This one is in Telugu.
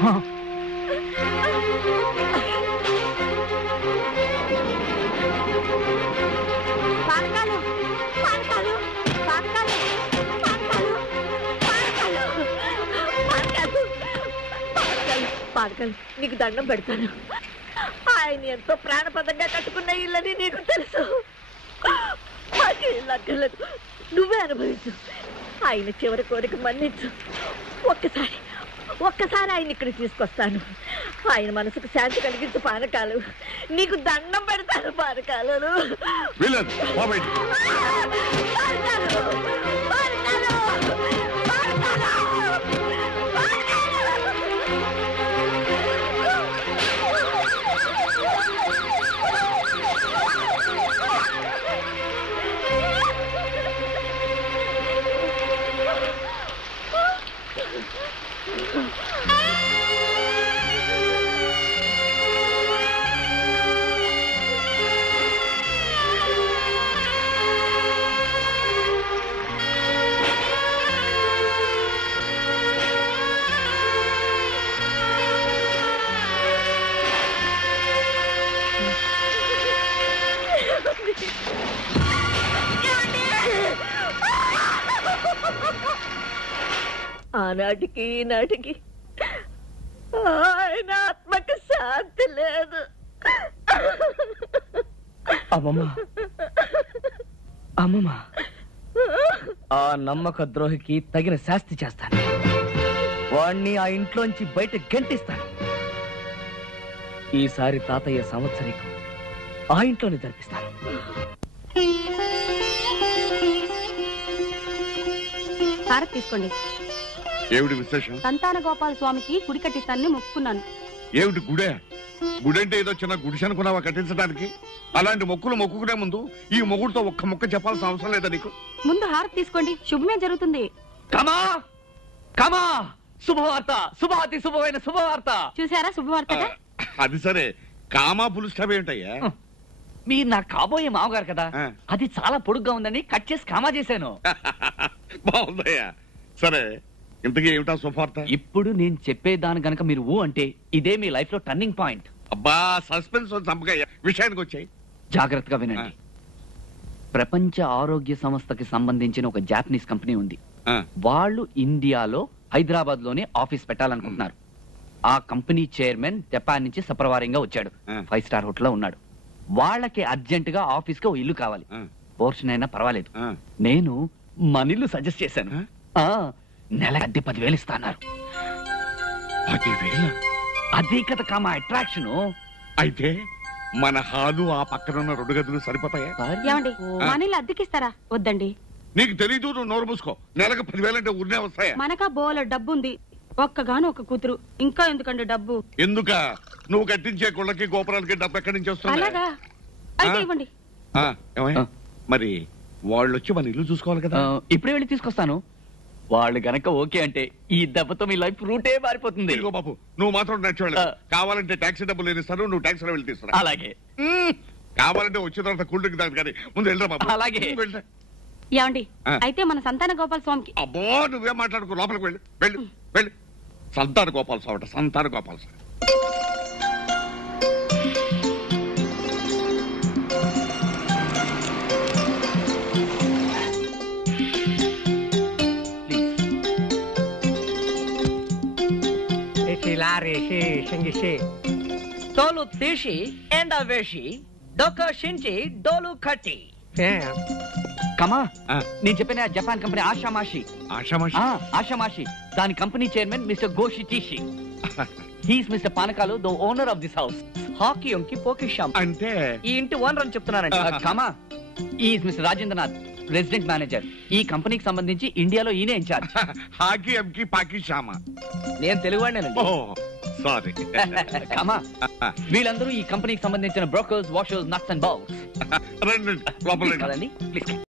పానకాలు నీకు దండం పెడతాను. ఆయన ఎంతో ప్రాణపదంగా కట్టుకున్న ఇల్లని నీకు తెలుసు. మాకు ఇల్లు అక్కర్లేదు, నువ్వే అనుభవించు. ఆయన చివరి కోరిక మన్నించు. ఒక్కసారి ఆయన ఇక్కడ తీసుకొస్తాను. ఆయన మనసుకు శాంతి కలిగించు పానకాలు. నీకు దండం పెడతాను పానకాలు. ఆనాటికి ఈనాటికి ఆయన ఆత్మకు శాంతి లేదు. అమ్మమ్మ, ఆ నమ్మక ద్రోహికి తగిన శాస్తి చేస్తాను. వాణ్ణి ఆ ఇంట్లోంచి బయట గంటిస్తాను. ఈసారి తాతయ్య సంవత్సరీకం ఆ ఇంట్లోనే జరిపిస్తాను. హారతి తీసుకోండి. ఏమిటి విశేషం? సంతాన గోపాల స్వామికి గుడి కట్టిస్తానని మొక్కుకున్నాను. ఏమిటి గుడే? గుడంటే ఏదో చిన్న గుడిసె అనుకున్నావా కట్టించడానికి? అలాంటి మొక్కులు మొక్కుకునే ముందు ఈ మొగుడుతో ఒక్క మొక్క చెప్పాల్సిన అవసరం లేదా నీకు? ముందు హారతి తీసుకోండి, శుభమే జరుగుతుంది. కమా కమా, శుభవార్త, శుభాతి శుభమైన శుభవార్త. చూసారా శుభవార్తగా? అది సరే, కామా పులుస్టాప్ ఏమిటయ్యా? మీరు నా కాబోయే మామగారు కదా, అది చాలా పొడుగ్గా ఉందని కట్ చేసి కామా చేశాను. బాగుందయ్యా. సరే, ఇంతకీ ఏమిటా శుభవార్త? ఇప్పుడు నేను చెప్పేదాని గనక మీరు ఊ అంటే ఇదే మీ లైఫ్ లో టర్నింగ్ పాయింట్. అబ్బా, సస్పెన్స్ చంపకయ్యా, విషయానికి వచ్చాయి. జాగ్రత్తగా వినండి. ప్రపంచ ఆరోగ్య సంస్థకి సంబంధించిన ఒక జాపనీస్ కంపెనీ ఉంది. వాళ్ళు ఇండియాలో హైదరాబాద్ లోనే ఆఫీస్ పెట్టాలనుకుంటున్నారు. ఆ కంపెనీ చైర్మన్ జపాన్ నుంచి సపరవారంగా వచ్చాడు. 5 స్టార్ హోటల్ లో ఉన్నాడు. వాళ్ళకి అర్జెంట్ గా ఆఫీస్ కి ఓ ఇల్లు కావాలి. పోర్షన్ అయినా పర్వాలేదు. నేను మన ఇల్లు సజెస్ట్ చేశాను. నెల అద్దె 10,000 ఇస్తాన్నారు. 10,000? అదే కదా కామా అట్రాక్షన్. అయితే మన హాలు ఆ పక్కనున్న 2 గదులు సరిపోతాయా? ఏమండి, మన ఇల్లు అద్దెకిస్తారా? వద్దండి. నీకు తెలీదు, నువ్వు నోరు మూసుకో. నెలకు 10,000 అంటే ఊరినే వస్తాయా? మనకా బోల డబ్బు ఉంది, ఒక్కగాను ఒక కూతురు, ఇంకా ఎందుకండి డబ్బు? ఎందుక? నువ్వు కట్టించే గుళ్ళకి గోపురాలకి డబ్బు ఎక్కడి నుంచి వస్తుంది? అలాగా? అయితే ఇవ్వండి. మరి వాళ్ళు వచ్చి మన ఇల్లు చూసుకోవాలి కదా. ఇప్పుడే వెళ్ళి తీసుకొస్తాను. వాళ్ళు గనక ఓకే అంటే ఈ దెబ్బతో మీ లైఫ్ రూటే మారిపోతుంది. బాబు, నువ్వు మాత్రం నచ్చేవాళ్ళు. కావాలంటే టాక్సీ డబ్బులు నేను ఇస్తాను, నువ్వు టాక్సీలో వెళ్ళి తీసుకురా. అలాగే. కావాలంటే వచ్చిన తర్వాత కూల్ డ్రింక్ కానీ ముందు వెళ్ళరా బాబు. అలాగే. ఏమండి, అయితే మన సంతాన గోపాల స్వామికి. అబ్బో, నువ్వేం మాట్లాడుకో, లోపలికి వెళ్ళు వెళ్ళు వెళ్ళు. సంతాన గోపాల స్వామి, సంతాన గోపాల స్వామి. తోలు తీసి ఎండ వేసి డొక్క షించి డోలు కట్టి. కమా, నేను చెప్పిన జపాన్ కంపెనీ ఆషామాషి. ఆషామాషి దాని కంపెనీ చైర్మన్ మిస్టర్ గోషి టీషి. He's mister Panakalu, the owner of this house. హాకీ ఉంకి పోకిషాం అంటే ఈ ఇంటి ఓనర్ అని చెప్తున్నారండి. Comma, is mister Rajendranath, president manager. ఈ కంపెనీకి సంబంధించి ఇండియాలో ఈయనే ఇన్ఛార్జ్. హాకీ అంకి పాకిషామా? నేను తెలుగువాడినేనండి. సారీ. కమా, వీళ్ళందరూ ఈ కంపెనీకి సంబంధించిన brokers, washers, nuts and bowls. రండి లోపల. ప్లీజ్.